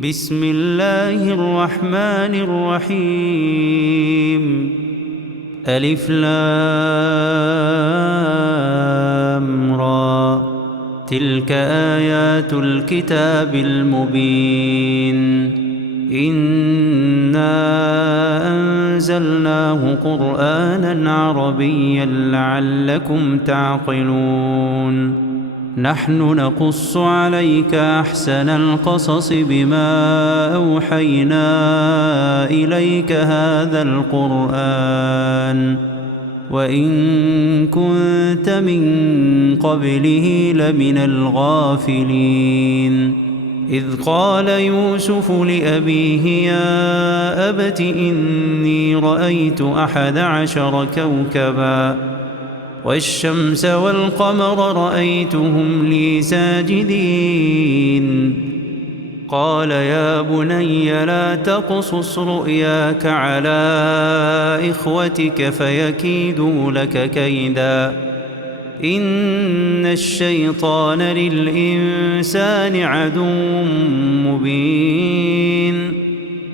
بسم الله الرحمن الرحيم. ألف لام را، تلك آيات الكتاب المبين. إنا أنزلناه قرآنا عربيا لعلكم تعقلون. نحن نقص عليك أحسن القصص بما أوحينا إليك هذا القرآن وإن كنت من قبله لمن الغافلين. إذ قال يوسف لأبيه يا أبت إني رأيت 11 كوكبا والشمس والقمر رأيتهم لي ساجدين. قال يا بني لا تقصص رؤياك على إخوتك فيكيدوا لك كيدا إن الشيطان للإنسان عدو مبين.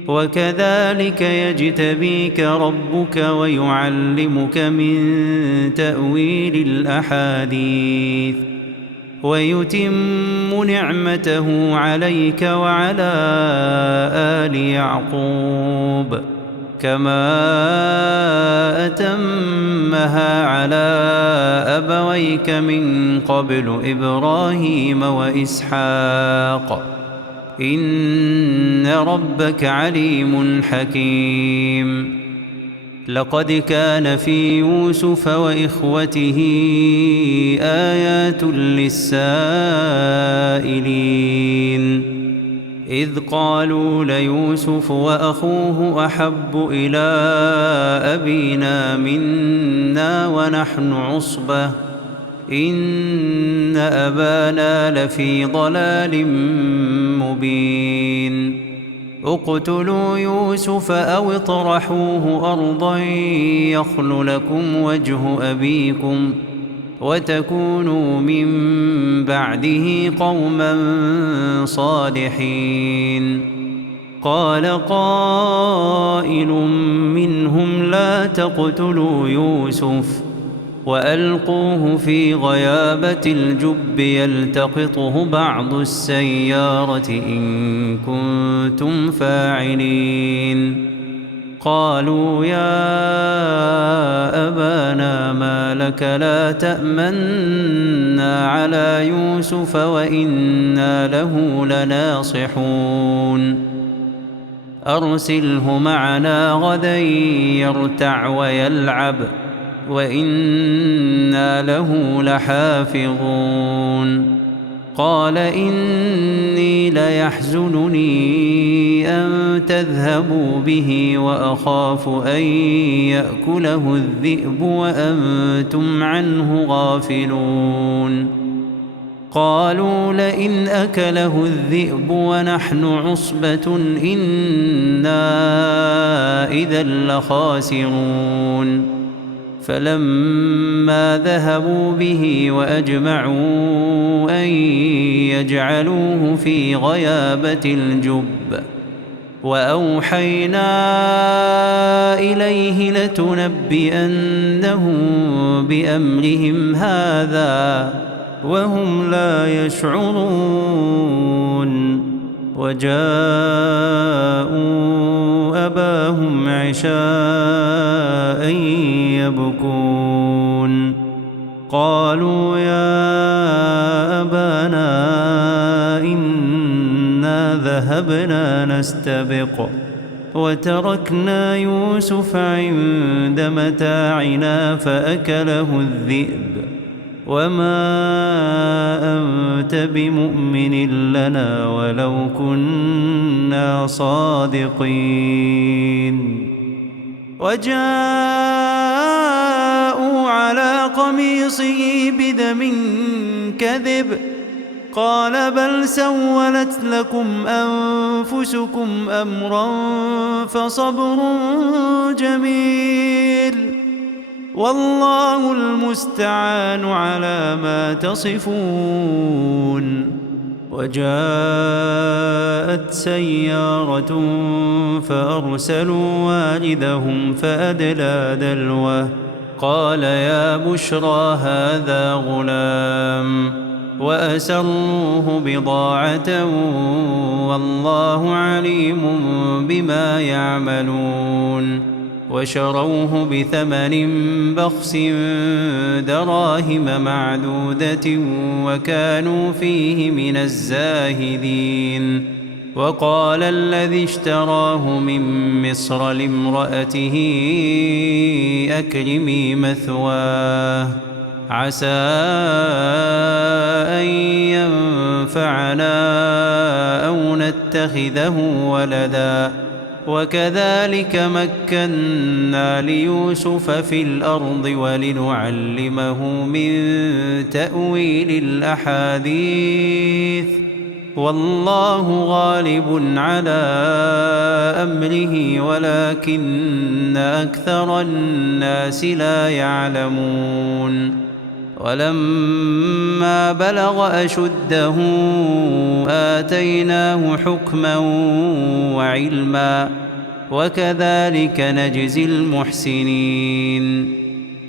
وكذلك يجتبيك ربك ويعلمك من تأويل الأحاديث ويتم نعمته عليك وعلى آل يعقوب كما أتمها على أبويك من قبل إبراهيم وإسحاق إن ربك عليم حكيم. لقد كان في يوسف وإخوته آيات للسائلين إذ قالوا ليوسف وأخوه أحب إلى أبينا منا ونحن عصبة إن أبانا لفي ضلال مبين. اقتلوا يوسف أو اطرحوه أرضا يخل لكم وجه أبيكم وتكونوا من بعده قوما صالحين. قال قائل منهم لا تقتلوا يوسف وألقوه في غيابة الجب يلتقطه بعض السيارة إن كنتم فاعلين. قالوا يا أبانا ما لك لا تأمنا على يوسف وإنا له لناصحون. أرسله معنا غدا يرتع ويلعب وإنا له لحافظون. قال إني ليحزنني أن تذهبوا به وأخاف أن يأكله الذئب وأنتم عنه غافلون. قالوا لئن أكله الذئب ونحن عصبة إنا إذا لخاسرون. فلما ذهبوا به وأجمعوا أن يجعلوه في غيابة الجب وأوحينا إليه لتنبئنهم بأمرهم هذا وهم لا يشعرون. وجاءوا أباهم عشاء يبكون. قالوا يا أبانا إنا ذهبنا نستبق وتركنا يوسف عند متاعنا فأكله الذئب وما أنت بمؤمن لنا ولو كنا صادقين. وجاءوا على قميصه بدم كذب قال بل سولت لكم أنفسكم أمرا فصبر جميل والله المستعان على ما تصفون. وجاءت سيارة فأرسلوا واردهم فأدلى دلوه قال يا بشرى هذا غلام وأسروه بضاعة والله عليم بما يعملون وشروه بثمن بخس دراهم معدودة وكانوا فيه من الزاهدين وقال الذي اشتراه من مصر لامرأته أكرمي مثواه عسى أن ينفعنا أو نتخذه ولدا وكذلك مكنا ليوسف في الأرض ولنعلمه من تأويل الأحاديث والله غالب على أمره ولكن أكثر الناس لا يعلمون ولما بلغ أشده آتيناه حكما وعلما وكذلك نجزي المحسنين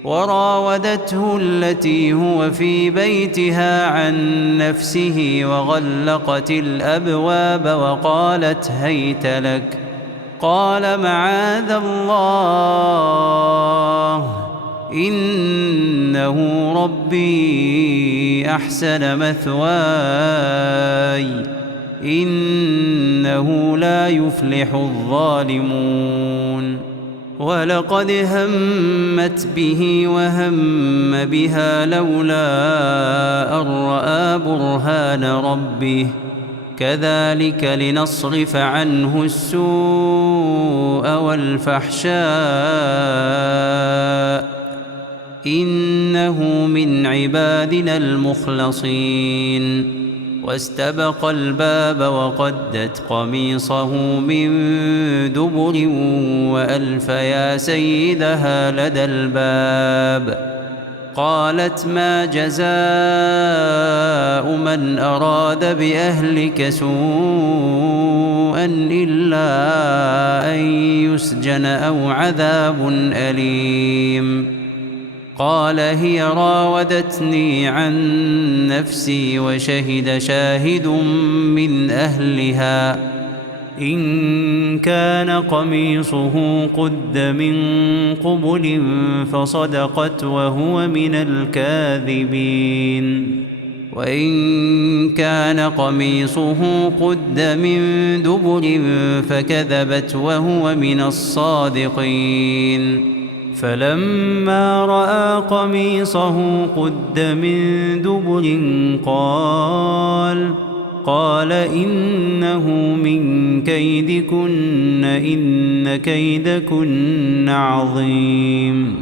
وراودته التي هو في بيتها عن نفسه وغلقت الأبواب وقالت هيت لك قال معاذ الله إنه ربي أحسن مثواي إنه لا يفلح الظالمون ولقد همت به وهم بها لولا أن رأى برهان ربه كذلك لنصرف عنه السوء والفحشاء إنه من عبادنا المخلصين واستبق الباب وقدت قميصه من دبر وألف يا سيدها لدى الباب قالت ما جزاء من أراد بأهلك سوءا إلا أن يسجن أو عذاب أليم قال هي راودتني عن نفسي وشهد شاهد من أهلها إن كان قميصه قد من قبل فصدقت وهو من الكاذبين وإن كان قميصه قد من دبر فكذبت وهو من الصادقين فلما رأى قميصه قد من دبر قال إنه من كيدكن إن كيدكن عظيم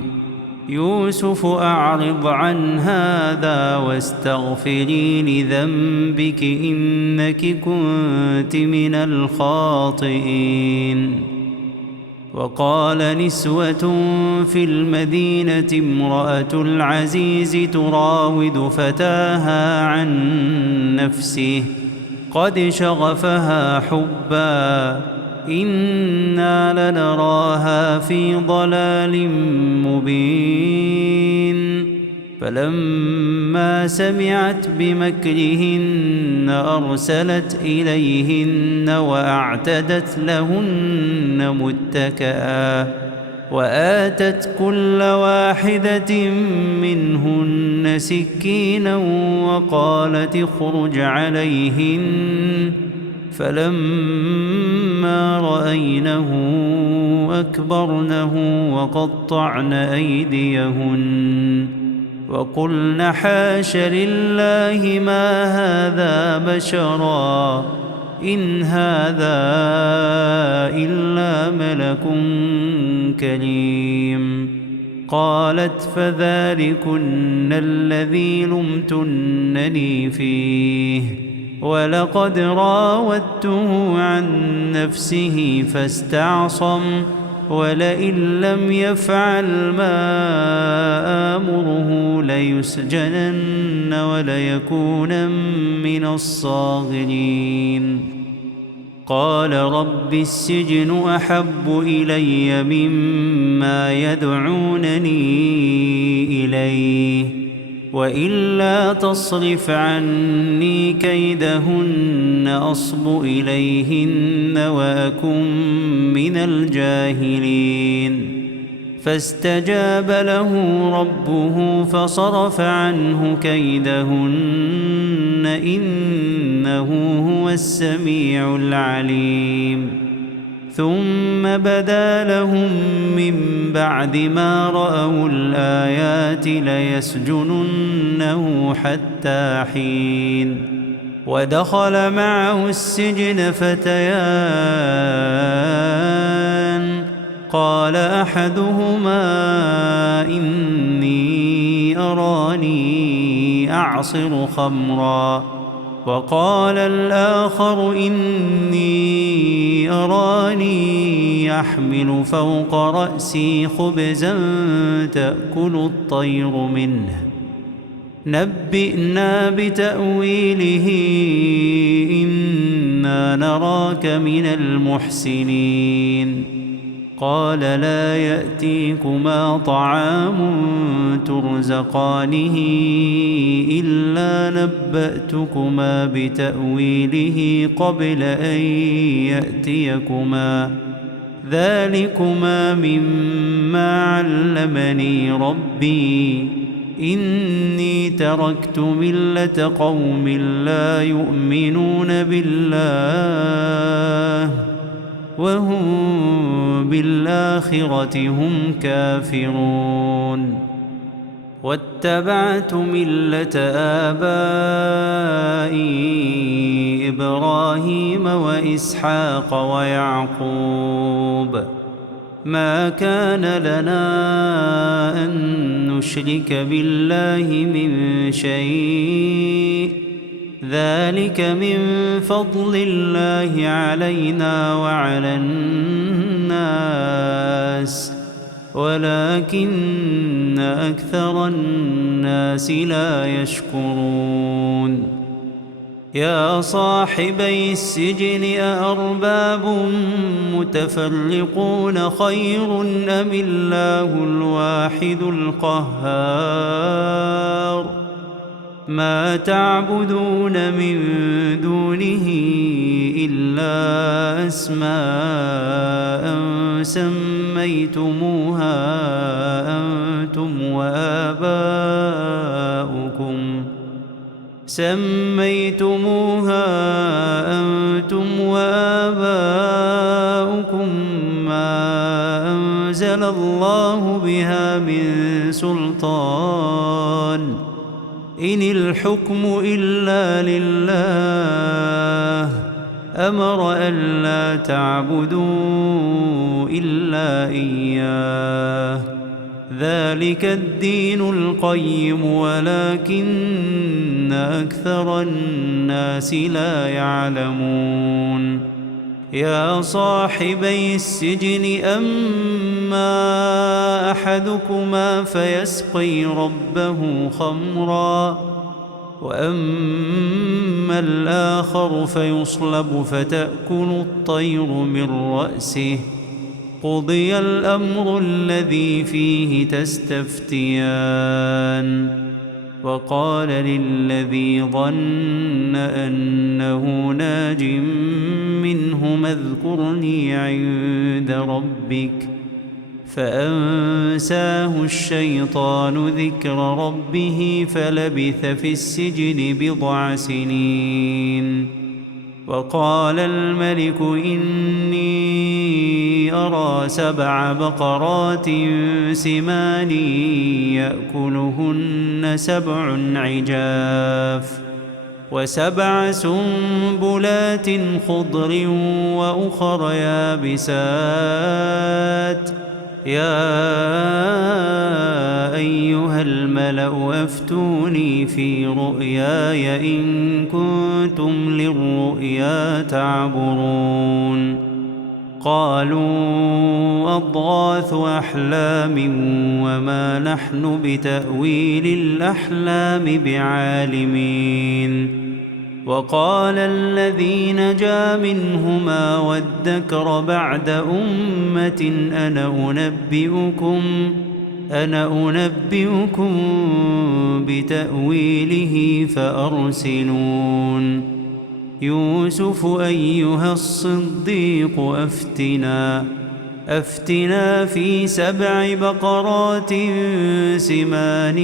يوسف أعرض عن هذا واستغفري لذنبك إنك كنت من الخاطئين وقال نسوة في المدينة امرأة العزيز تراود فتاها عن نفسه قد شغفها حبا إنا لنراها في ضلال مبين فلما سمعت بمكرهن أرسلت إليهن وأعتدت لهن متكئا وآتت كل واحدة منهن سكينا وقالت اخرج عليهن فلما رأينه أكبرنه وقطعن أيديهن وقلن حاش لله ما هذا بشرا إن هذا إلا ملك كريم قالت فذلكن الذي لمتنني فيه ولقد راودته عن نفسه فاستعصم ولئن لم يفعل ما آمره ليسجنن وليكونن من الصاغرين. قال رب السجن أحب إلي مما يدعونني إليه، وإلا تصرف عني كيدهن أصب إليهن وأكن من الجاهلين. فاستجاب له ربه فصرف عنه كيدهن إنه هو السميع العليم. ثم بدا لهم من بعد ما رأوا الآيات ليسجننه حتى حين. ودخل معه السجن فتيان، قال أحدهما إني أراني أعصر خمرا، وقال الآخر إني أراني أحمل فوق رأسي خبزا تأكل الطير منه، نبئنا بتأويله إنا نراك من المحسنين. قال لا يأتيكما طعام ترزقانه إلا نبأتكما بتأويله قبل أن يأتيكما، ذلكما مما علمني ربي، إني تركت ملة قوم لا يؤمنون بالله وهم بالآخرة هم كافرون. واتبعت ملة آبائي إبراهيم وإسحاق ويعقوب، ما كان لنا أن نشرك بالله من شيء، ذلك من فضل الله علينا وعلى الناس ولكن أكثر الناس لا يشكرون. يا صاحبي السجن أأرباب متفرقون خير أم الله الواحد القهار؟ ما تعبدون من دونه إلا أسماء سميتموها أنتم وآباؤكم ما أنزل الله بها من سلطان، إن الحكم إلا لله، أمر ألا تعبدوا إلا إياه، ذلك الدين القيم ولكن أكثر الناس لا يعلمون. يا صاحبي السجن أما أحدكما فيسقي ربه خمرا، وأما الآخر فيصلب فتأكل الطير من رأسه، قضي الأمر الذي فيه تستفتيان. وقال للذي ظن أنه ناج منهما اذكرني عند ربك، فأنساه الشيطان ذكر ربه فلبث في السجن بضع سنين. وقال الملك إني أرى 7 بقرات سمان يأكلهن 7 عجاف و7 سنبلات خضر وأخر يابسات، يا أيها الملأ أفتوني في رؤياي إن كنتم للرؤيا تعبرون. قالوا أضغاث أحلام وما نحن بتأويل الأحلام بعالمين. وقال الذي نجا منهما وادكر بعد أمة أنا أنبئكم بتأويله فأرسلون. يوسف أيها الصديق أفتنا في 7 بقرات سمان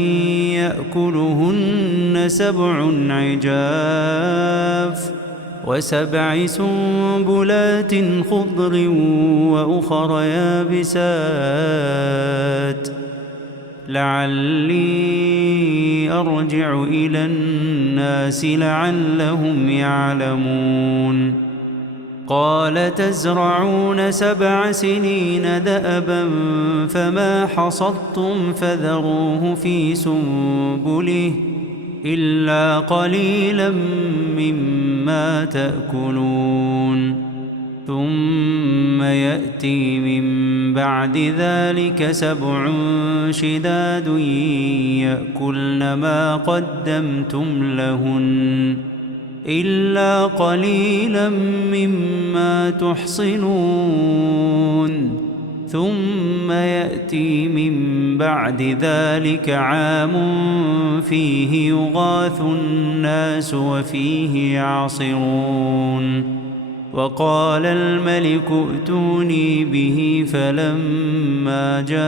يأكلهن 7 عجاف و7 سنبلات خضر وأخر يابسات لعلي أرجع إلى الناس لعلهم يعلمون. قال تزرعون 7 سنين دأبا فما حصدتم فذروه في سنبله إلا قليلا مما تأكلون. ثم يأتي من بعد ذلك 7 شداد يأكلن ما قدمتم لهن إلا قليلا مما تحصنون. ثم يأتي من بعد ذلك عام فيه يغاث الناس وفيه يعصرون. وقال الملك ائتوني به فلما جاءه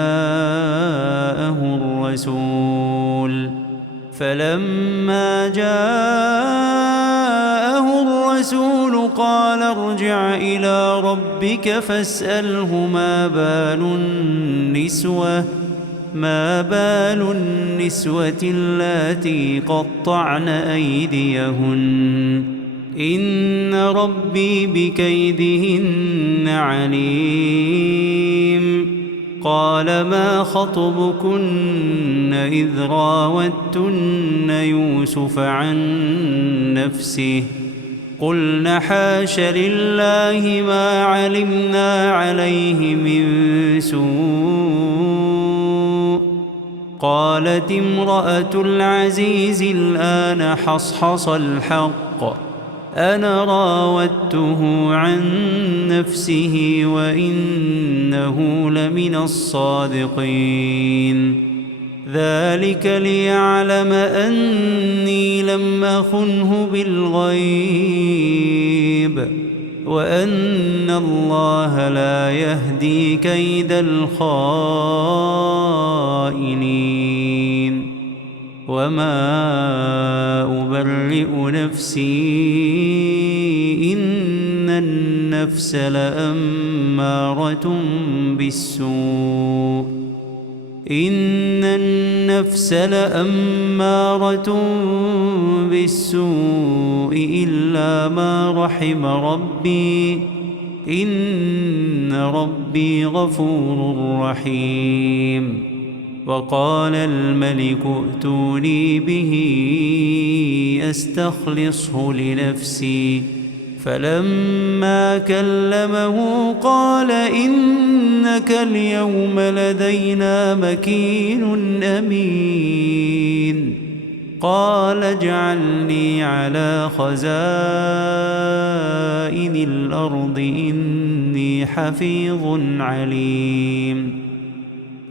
الرسول قال ارجع إلى ربك فاسأله ما بال النسوة اللاتي قطعن أيديهن إن ربي بكيدهن عليم. قال ما خطبكن إذ راوتن يوسف عن نفسه قلن حاش لله ما علمنا عليه من سوء. قالت امرأة العزيز الآن حصحص الحق أنا راودته عن نفسه وإنه لمن الصادقين. ذلك ليعلم أني لم أخنه بالغيب وأن الله لا يهدي كيد الخائنين. وما أبرئ نفسي إن النفس لأمارة بالسوء إلا ما رحم ربي إن ربي غفور رحيم. وقال الملك ائتوني به أستخلصه لنفسي فلما كلمه قال إنك اليوم لدينا مكين أمين. قال اجعلني على خزائن الأرض إني حفيظ عليم.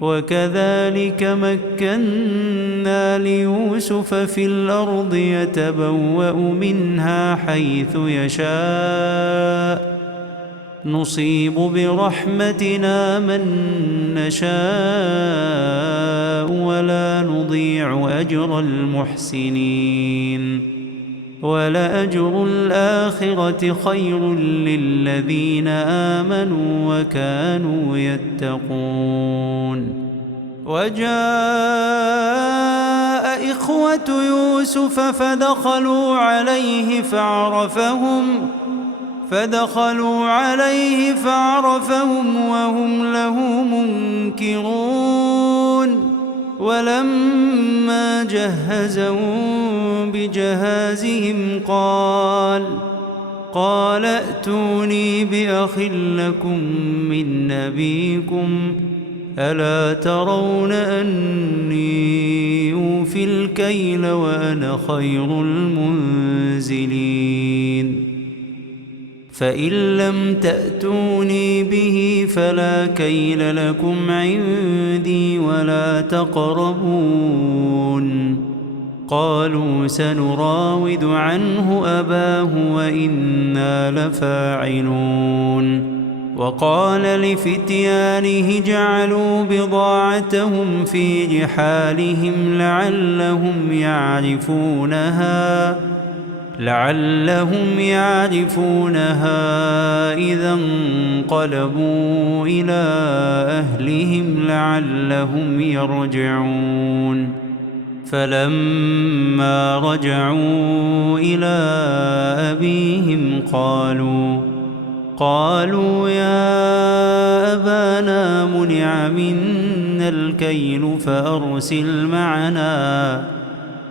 وكذلك مكنا ليوسف في الأرض يتبوأ منها حيث يشاء نصيب برحمتنا من نشاء ولا نضيع أجر المحسنين. ولأجر الآخرة خير للذين آمنوا وكانوا يتقون. وجاء إخوة يوسف فدخلوا عليه فعرفهم وهم له منكرون. ولما جهزهم بجهازهم قال ائتوني بأخ لكم من أبيكم ألا ترون أني أوفي الكيل وأنا خير المنزلين فإن لم تأتوني به فلا كيل لكم عندي ولا تقربون قالوا سنراود عنه أباه وإنا لفاعلون وقال لفتيانه اجعلوا بضاعتهم في رحالهم لعلهم يعرفونها إذا انقلبوا إلى أهلهم لعلهم يرجعون فلما رجعوا إلى أبيهم قالوا يا أبانا منع منا الكيل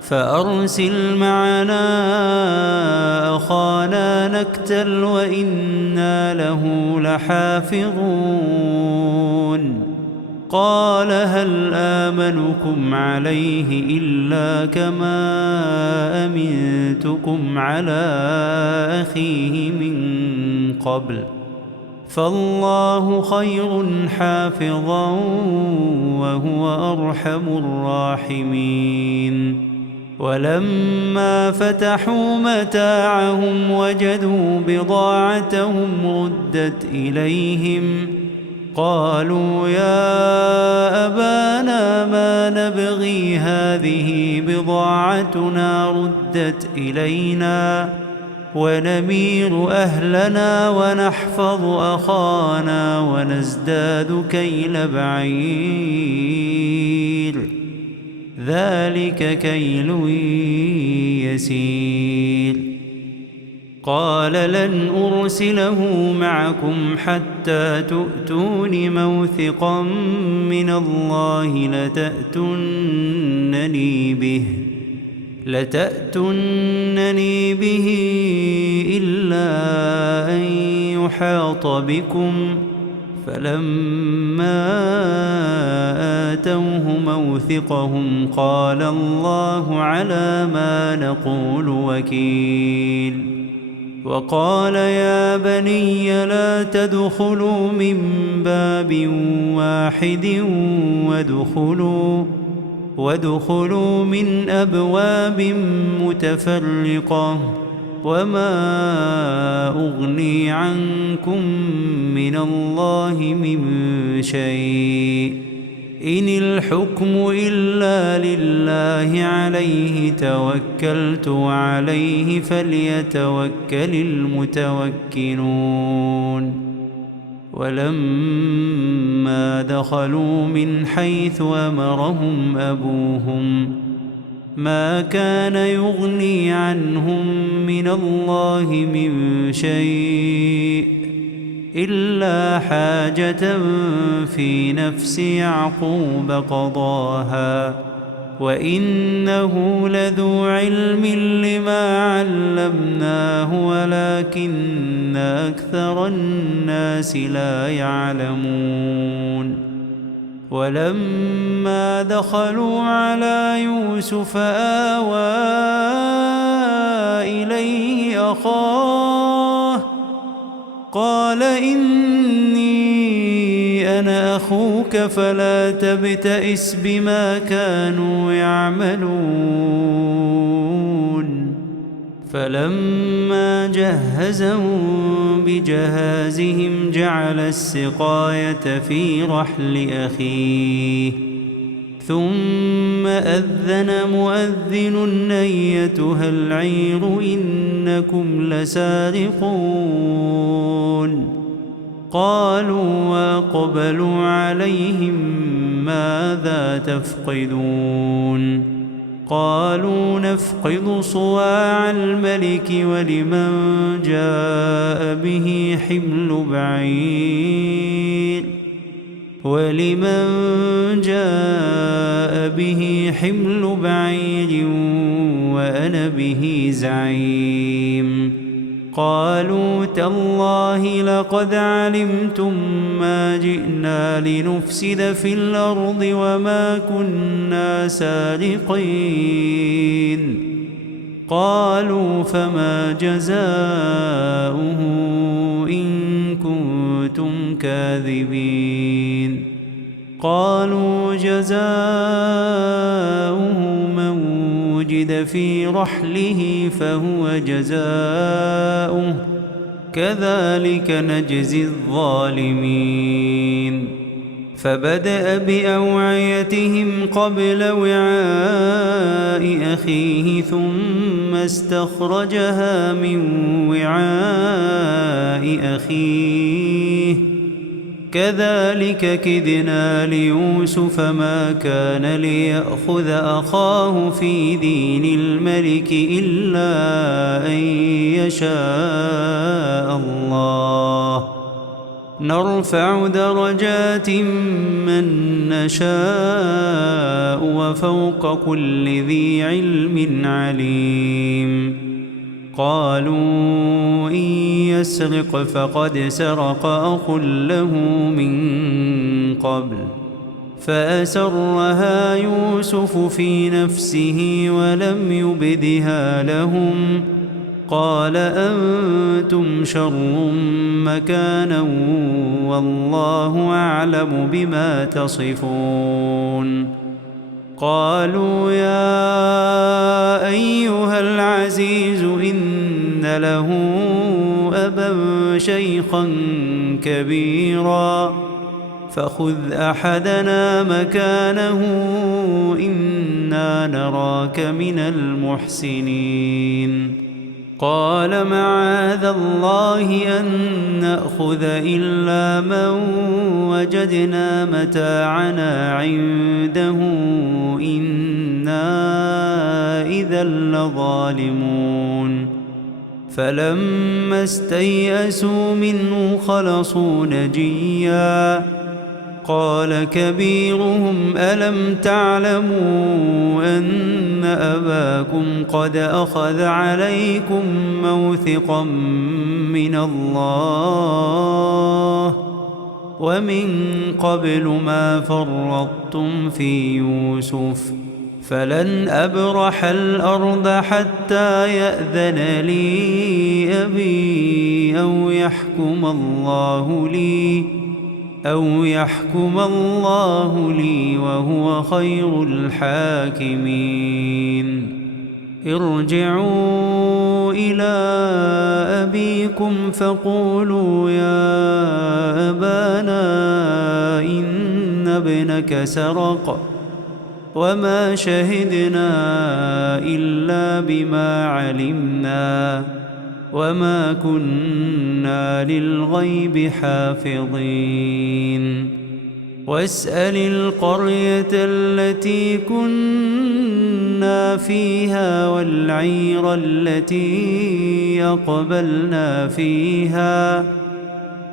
فأرسل معنا أخانا نكتل وإنا له لحافظون قال هل آمنكم عليه إلا كما أمنتكم على أخيه من قبل فالله خير حافظا وهو أرحم الراحمين ولما فتحوا متاعهم وجدوا بضاعتهم ردت إليهم قالوا يا أبانا ما نبغي هذه بضاعتنا ردت إلينا ونمير أهلنا ونحفظ أخانا ونزداد كيل بعير ذلك كيل يسير قال لن أرسله معكم حتى تؤتون موثقا من الله لتأتونني به إلا أن يحاط بكم فلما آتوه موثقهم قال الله على ما نقول وكيل وقال يا بني لا تدخلوا من باب واحد وادخلوا من أبواب متفرقة وما أغني عنكم من الله من شيء إن الحكم إلا لله عليه توكلت وعليه فليتوكل المتوكلون ولما دخلوا من حيث أمرهم أبوهم ما كان يغني عنهم من الله من شيء إلا حاجة في نفس يعقوب قضاها وإنه لذو علم لما علمناه ولكن أكثر الناس لا يعلمون ولما دخلوا على يوسف آوى إليه أخاه قال إني أنا أخوك فلا تبتئس بما كانوا يعملون فلما جهزهم بجهازهم جعل السقاية في رحل أخيه ثم أذن مؤذن أيتها العير إنكم لسارقون قالوا وأقبلوا عليهم ماذا تفقدون قالوا نفقد صواع الملك ولمن جاء به حمل بعير وأنا به زعيم قالوا تالله لقد علمتم ما جئنا لنفسد في الأرض وما كنا سارقين. قالوا فما جزاؤه إن كنتم كاذبين. قالوا جزاؤه من وجد في رحله فهو جزاؤه كذلك نجزي الظالمين. فبدأ بأوعيتهم قبل وعاء أخيه ثم استخرجها من وعاء أخيه كذلك كدنا ليوسف ما كان ليأخذ أخاه في دين الملك إلا أن يشاء الله نرفع درجات من نشاء وفوق كل ذي علم عليم. قالوا إن يسرق فقد سرق أخ له من قبل فأسرها يوسف في نفسه ولم يبدها لهم. قال أنتم شر مكانا والله أعلم بما تصفون. قالوا يا أيها العزيز إن له أبا شيخا كبيرا فخذ أحدنا مكانه إنا نراك من المحسنين. قال معاذ الله أن نأخذ إلا من وجدنا متاعنا عنده إنا إذا لظالمون. فلما استيئسوا منه خلصوا نجيا. قال كبيرهم ألم تعلموا أن أباكم قد أخذ عليكم موثقا من الله ومن قبل ما فرطتم في يوسف فلن أبرح الأرض حتى يأذن لي أبي أو يحكم الله لي وهو خير الحاكمين. ارجعوا إلى أبيكم فقولوا يا أبانا إن ابنك سرق وما شهدنا إلا بما علمنا وما كنا للغيب حافظين. واسأل القرية التي كنا فيها والعير التي أقبلنا فيها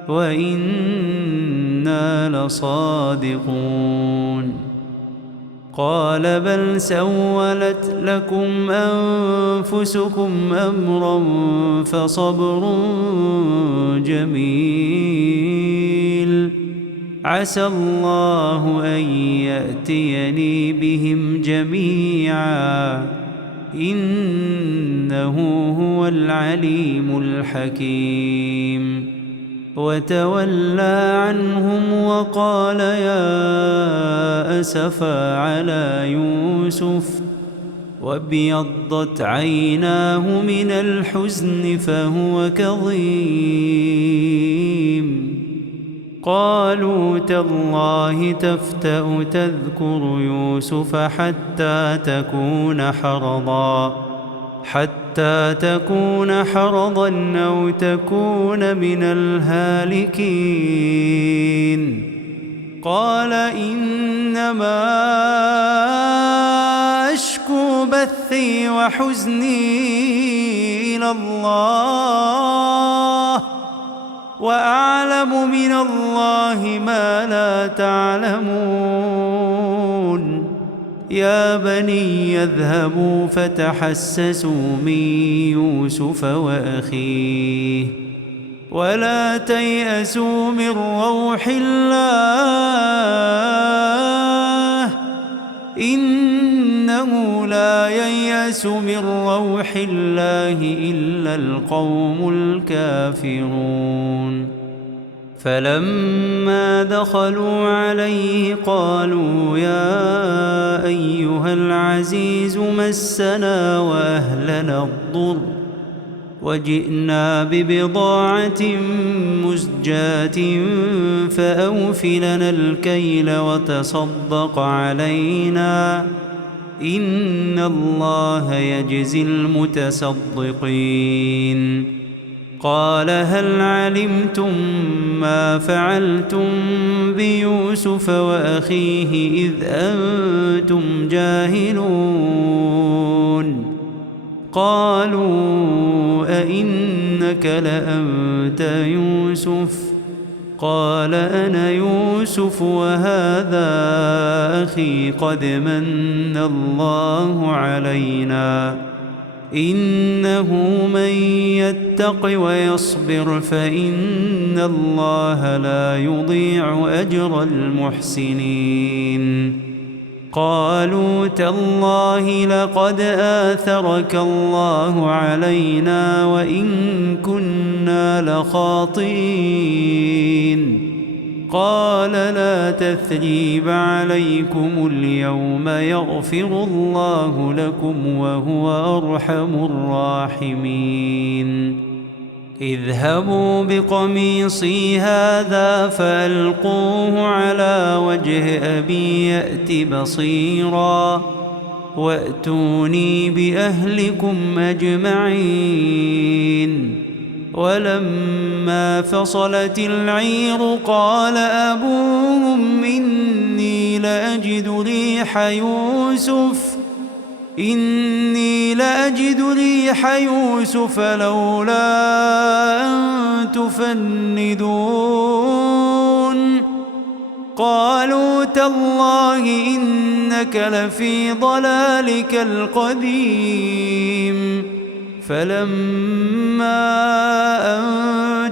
وإنا لصادقون. قال بل سولت لكم أنفسكم أمرا فصبر جميل عسى الله أن يأتيني بهم جميعا إنه هو العليم الحكيم. وتولى عنهم وقال يا أسفا على يوسف وابيضت عيناه من الحزن فهو كظيم. قالوا تالله تفتأ تذكر يوسف حتى تكون حرضا أو تكون من الهالكين. قال إنما أشكو بثي وحزني إلى الله وأعلم من الله ما لا تعلمون. يا بني يذهبوا فتحسسوا من يوسف وأخيه ولا تيأسوا من روح الله إنه لا ييأس من روح الله إلا القوم الكافرون فلما دخلوا عليه قالوا يا أيها العزيز مسنا وأهلنا الضر وجئنا ببضاعة مزجاة فأوف لنا الكيل وتصدق علينا إن الله يجزي المتصدقين قال هل علمتم ما فعلتم بيوسف وأخيه إذ أنتم جاهلون قالوا أئنك لأنت يوسف قال أنا يوسف وهذا أخي قد من الله علينا إنه من يتق ويصبر فإن الله لا يضيع أجر المحسنين قالوا تالله لقد آثرك الله علينا وإن كنا لخاطئين قال لا تثريب عليكم اليوم يغفر الله لكم وهو أرحم الراحمين اذهبوا بقميصي هذا فألقوه على وجه أبي يأت بصيرا وأتوني بأهلكم أجمعين ولما فصلت العير قال أبوهم إني لأجد ريح يوسف لولا أن تفندون قالوا تالله إنك لفي ضلالك القديم فلما أن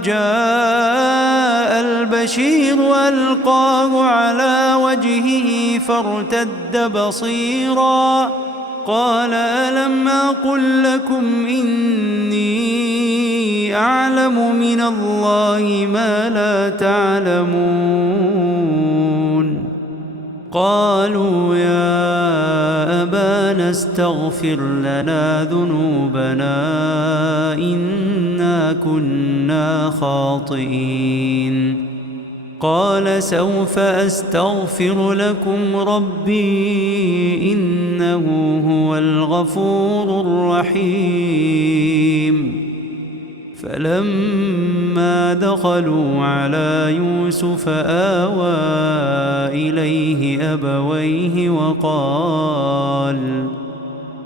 جاء البشير ألقاه على وجهه فارتد بصيرا قال ألم أقل لكم إني أعلم من الله ما لا تعلمون قالوا يا أبانا استغفر لنا ذنوبنا إنا كنا خاطئين قال سوف أستغفر لكم ربي إنه هو الغفور الرحيم فلما دخلوا على يوسف آوى إليه أبويه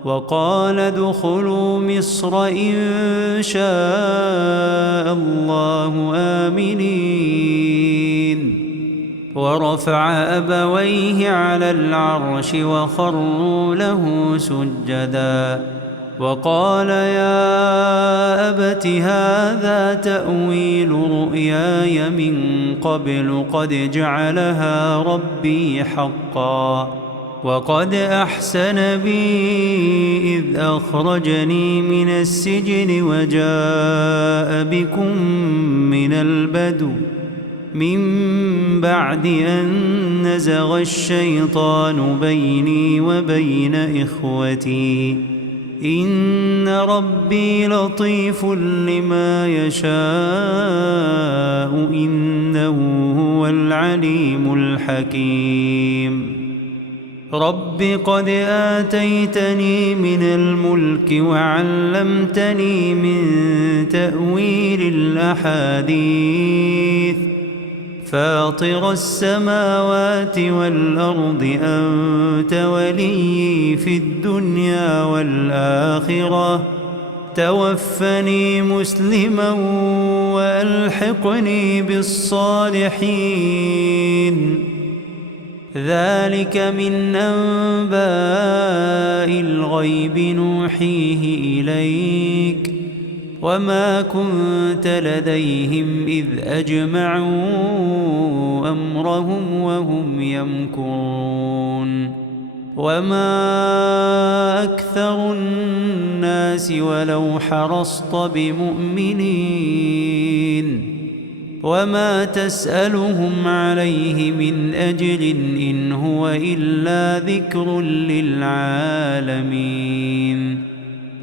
وقال ادخلوا مصر إن شاء الله آمنين ورفع أبويه على العرش وخروا له سجدا وقال يا أبت هذا تأويل رؤياي من قبل قد جعلها ربي حقا وقد أحسن بي إذ أخرجني من السجن وجاء بكم من البدو من بعد أن نزغ الشيطان بيني وبين إخوتي إن ربي لطيف لما يشاء إنه هو العليم الحكيم رب قد آتيتني من الملك وعلمتني من تأويل الأحاديث فاطر السماوات والأرض أنت ولي في الدنيا والآخرة توفني مسلما وألحقني بالصالحين ذلك من أنباء الغيب نوحيه إليك وما كنت لديهم إذ أجمعوا أمرهم وهم يمكرون وما أكثر الناس ولو حرصت بمؤمنين وما تسألهم عليه من أجر إن هو إلا ذكر للعالمين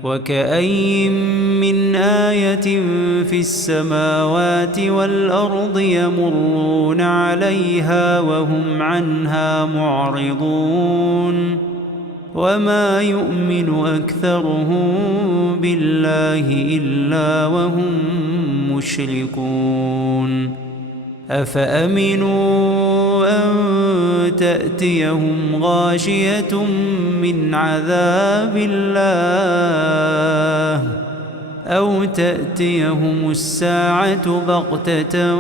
وكأين من آية في السماوات والأرض يمرون عليها وهم عنها معرضون وما يؤمن أكثرهم بالله إلا وهم مشركون أفأمنوا أن تأتيهم غاشية من عذاب الله أو تأتيهم الساعة بغتة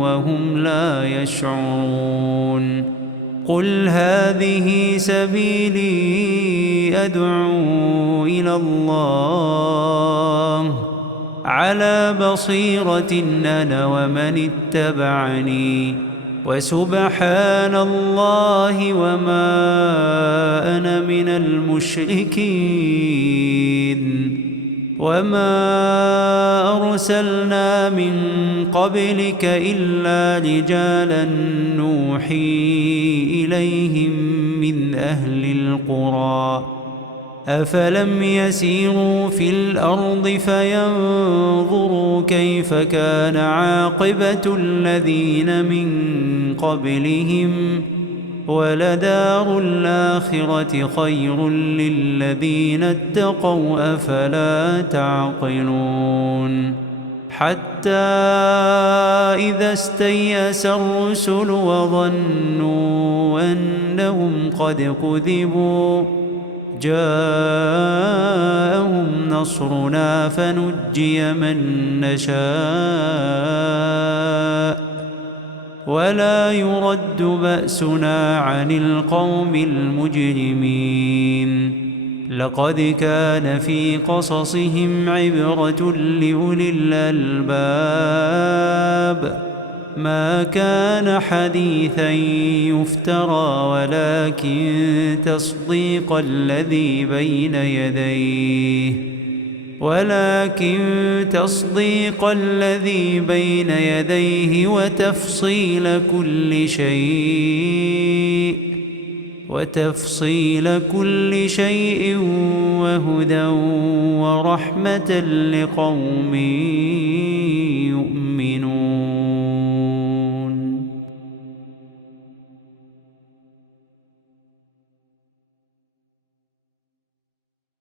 وهم لا يشعرون قل هذه سبيلي أدعو إلى الله على بصيرة أنا ومن اتبعني وسبحان الله وما أنا من المشركين وما أرسلنا من قبلك إلا رجالا نوحي إليهم من أهل القرى أفلم يسيروا في الأرض فينظروا كيف كان عاقبة الذين من قبلهم ولدار الآخرة خير للذين اتقوا أفلا تعقلون حتى إذا استيأس الرسل وظنوا أنهم قد كذبوا جاءهم نصرنا فنجي من نشاء ولا يرد بأسنا عن القوم المجرمين لقد كان في قصصهم عبرة لأولي الألباب ما كان حديثا يفترى ولكن تصديق الذي بين يديه وتفصيل كل شيء وهدى ورحمة لقوم يؤمنون.